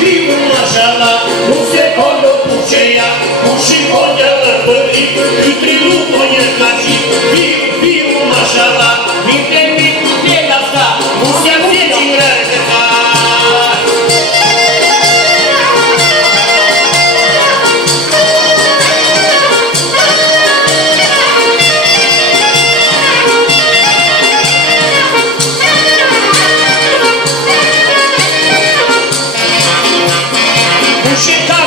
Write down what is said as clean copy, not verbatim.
viu, mashallah, nuk se kondo puqeja, pushi kondja dhe përri, ky triluto një kaci, viu, mashallah, mite della sta, nuk se vjeqin rrëtë ka. Chicago.